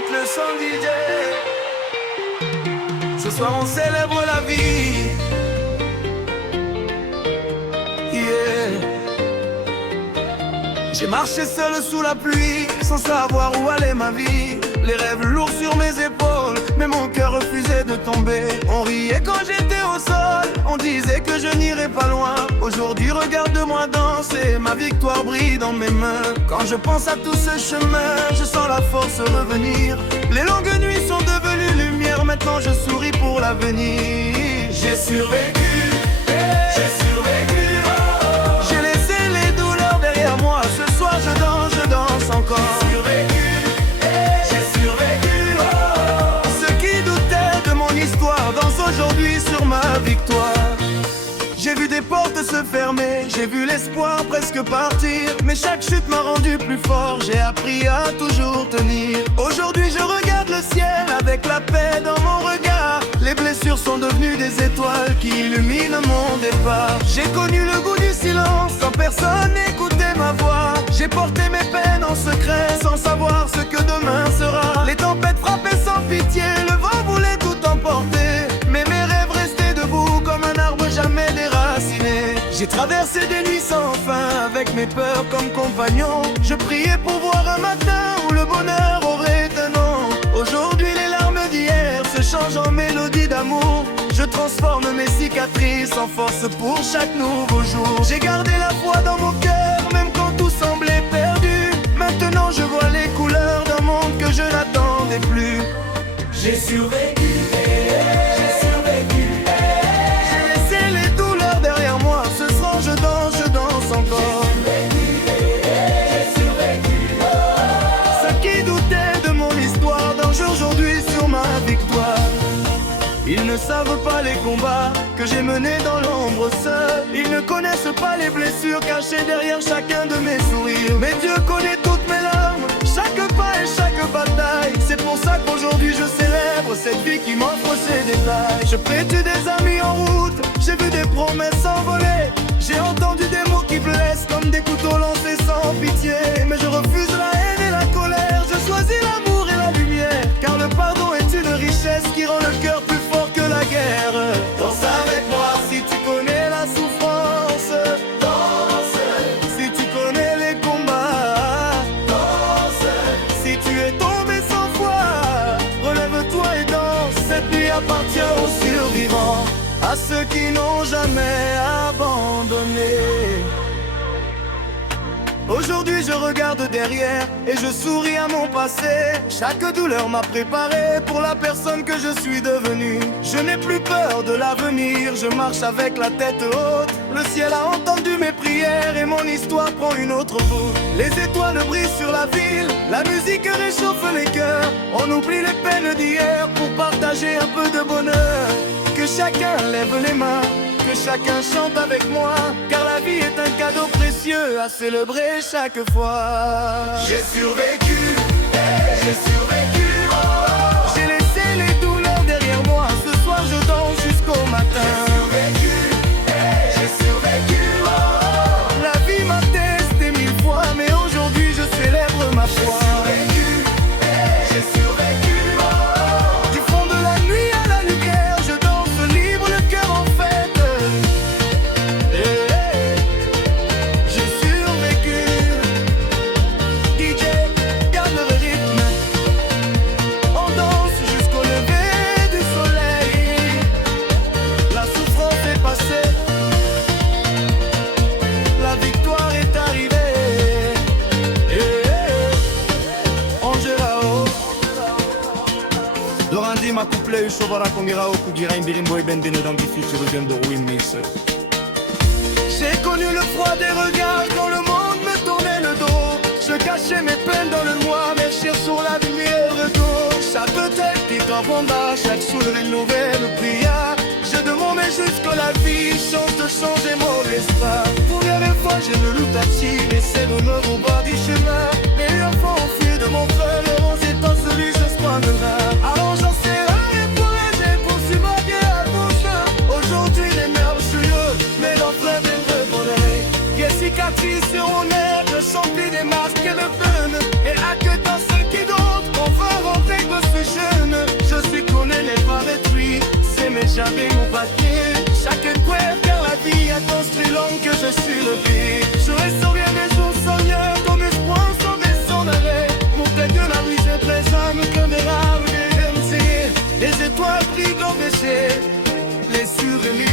monte le son DJ. Ce soir on célèbre la vie. Yeah. J'ai marché seul sous la pluie, sans savoir où allait ma vie. Les rêves lourds sur mes épaules, mais mon cœur refusait de tomber. On riait quand j'étais au sol, on disait que je n'irais pas loin. Aujourd'hui regarde-moi danser, ma victoire brille dans mes mains. Quand je pense à tout ce chemin, je sens la force revenir. Les longues nuits sont devenues lumière, maintenant je souris pour l'avenir. J'ai survécu, j'ai survécu. J'ai laissé les douleurs derrière moi, ce soir je danse encore. J'ai survécu, j'ai survécu. Ceux qui doutaient de mon histoire dansent aujourd'hui sur ma victoire. J'ai vu des portes se fermer, j'ai vu l'espoir presque partir. Mais chaque chute m'a rendu plus fort, j'ai appris à toujours tenir. Aujourd'hui je regarde le ciel avec la paix dans mon regard. Les blessures sont devenues des étoiles qui illuminent mon départ. J'ai connu le goût du silence, sans personne écouter ma voix. J'ai porté mes peines en secret, sans savoir ce que demain sera. Les tempêtes frappaient sans pitié, le vent voulait tout emporter. Mais mes rêves restaient debout comme un arbre jamais déraciné. J'ai traversé des nuits sans fin, avec mes peurs comme compagnons. Je priais pour voir un matin où le bonheur aurait un nom. Aujourd'hui les larmes d'hier se changent en mélodie d'amour. Je transforme mes cicatrices en force pour chaque nouveau jour. J'ai gardé la foi dans mon cœur, même quand tout semblait perdu. Maintenant je vois les couleurs d'un monde que je n'attendais plus. J'ai survécu, j'ai survécu. J'ai laissé les douleurs derrière moi, ce soir je danse encore. J'ai survécu, ceux qui doutaient de mon histoire dansent aujourd'hui sur ma victoire. Ils ne savent pas les combats que j'ai menés dans l'ombre seul. Ils ne connaissent pas les blessures cachées derrière chacun de mes sourires. Mais Dieu connaît toutes mes larmes, chaque pas et chaque bataille. C'est pour ça qu'aujourd'hui je célèbre cette vie qui m'offre ses détails. Je prêtais des amis en route, j'ai vu des promesses s'envoler. J'ai entendu des mots qui blessent comme des couteaux lancés sans pitié. Mais je refuse la haine et la colère, je choisis l'amour et la lumière. Car le pardon est une richesse qui rend le cœur plus fort que la guerre. Danse avec moi si tu connais la souffrance. Danse si tu connais les combats. Danse si tu es tombé sans foi. Relève-toi et danse. Cette nuit appartient aux survivants, à ceux qui n'ont jamais abandonné. Aujourd'hui je regarde derrière et je souris à mon passé. Chaque douleur m'a préparé pour la personne que je suis devenue. Je n'ai plus peur de l'avenir, je marche avec la tête haute. Le ciel a entendu mes prières et mon histoire prend une autre route. Les étoiles brillent sur la ville, la musique réchauffe les cœurs. On oublie les peines d'hier pour partager un peu de bonheur. Que chacun lève les mains, que chacun chante avec moi, car la vie est un cadeau précieux à célébrer chaque fois. J'ai survécu, j'ai survécu. J'ai laissé les douleurs derrière moi, ce soir je danse jusqu'au matin. J'ai survécu, la vie m'a testé 1000 fois, mais aujourd'hui je célèbre ma foi. J'ai survécu, du fond de la nuit à la lumière, je danse libre, le cœur en fête. J'ai survécu. DJ, garde le rythme. On danse jusqu'au lever du soleil. La souffrance est passée, la victoire est arrivée. Angelao Dorandi ma couplé Ushobara Kongirao Kugira Indirimbo et Bendene dans Gifi sur le de Winnis. J'ai connu le froid des regards quand le monde me tournait le dos. Je cachais mes peines dans le noir, mais cherchons la lumière d'eau. Chaque tête qui t'enfonda, chaque sourire une nouvelle prière. Je demandais juste que la vie chance de changer mon espoir. Première fois j'ai le loutachi, essaie de me revoir du chemin. Les enfants ont fui de mon frère, on s'est celui je sois de là. Alors j'en sais rien pour aider, pour subvenir à mon chemin. Aujourd'hui les nerfs souilleux, mais l'enfant vient de voler. Les cicatrices sur mon air, je chante des masques et le fun. Et à que dans ceux qui d'autres On va rentrer que je suis jeune, je suis connu, n'est pas détruit. C'est mes j'avais mon papier. Chaque étoile car la vie a construit l'homme que je suis levé. Je reste bien des jours sonneurs, comme espoir sauvé son arrêt. Mon tête de la nuit se présente comme des rares des les étoiles brillent comme péché, les souvenirs.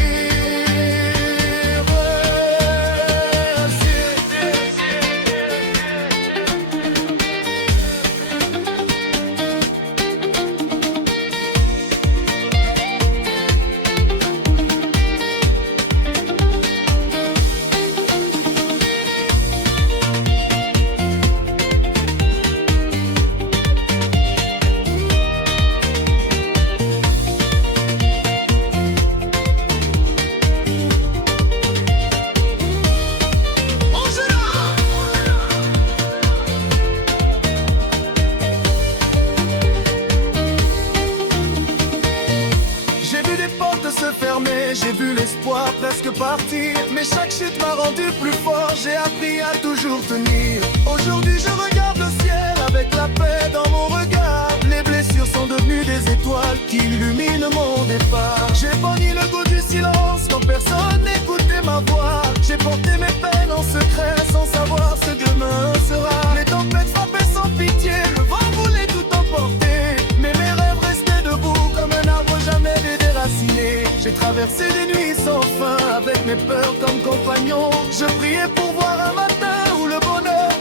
Se fermer, j'ai vu l'espoir presque partir, mais chaque chute m'a rendu plus fort, j'ai appris à toujours tenir. Aujourd'hui je regarde le ciel avec la paix dans mon regard. Les blessures sont devenues des étoiles qui illuminent mon départ. J'ai banni le goût du silence quand personne n'écoutait ma voix. J'ai porté mes peines en secret sans savoir ce que demain sera. Les tempêtes frappaient sans pitié, le vent voulait tout emporter, mais mes rêves restaient debout comme un arbre jamais déraciné. J'ai traversé des nuits sans fin avec mes peurs comme compagnons. Je priais pour voir un matin où le bonheur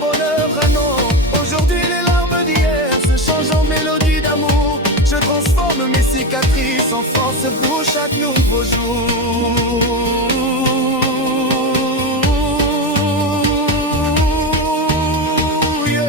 un nom. Aujourd'hui les larmes d'hier se changent en mélodie d'amour. Je transforme mes cicatrices en force pour chaque nouveau jour. Yeah.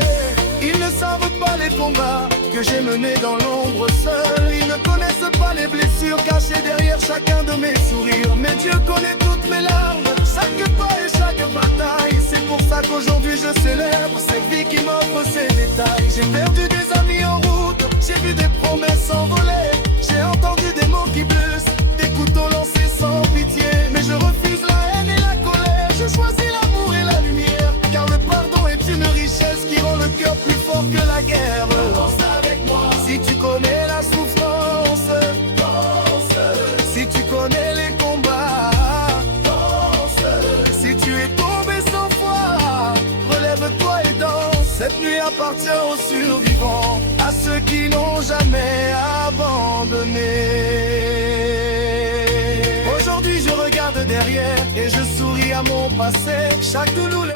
Ils ne savent pas les combats que j'ai menés dans l'ombre seul. Ils ne connaissent pas les blessures cachées derrière chacun de mes sourires. Mais Dieu connaît toutes mes larmes, chaque pas et chaque bataille. C'est pour ça qu'aujourd'hui je célèbre cette vie qui m'offre ces détails. J'ai perdu des amis en route, j'ai vu des promesses s'envoler. J'ai entendu des mots qui blessent, des couteaux lancés sans pitié. Mais je refuse la haine et la colère, je choisis l'amour et la lumière. Car le pardon est une richesse qui rend le cœur plus fort que la guerre. Danse avec moi. Si tu connais la souffrance, danse. Si tu connais les combats, danse. Si tu es tombé sans foi, relève-toi et danse. Cette nuit appartient aux survivants, à ceux qui n'ont jamais abandonné. Aujourd'hui je regarde derrière et je souris à mon passé. Chaque douleur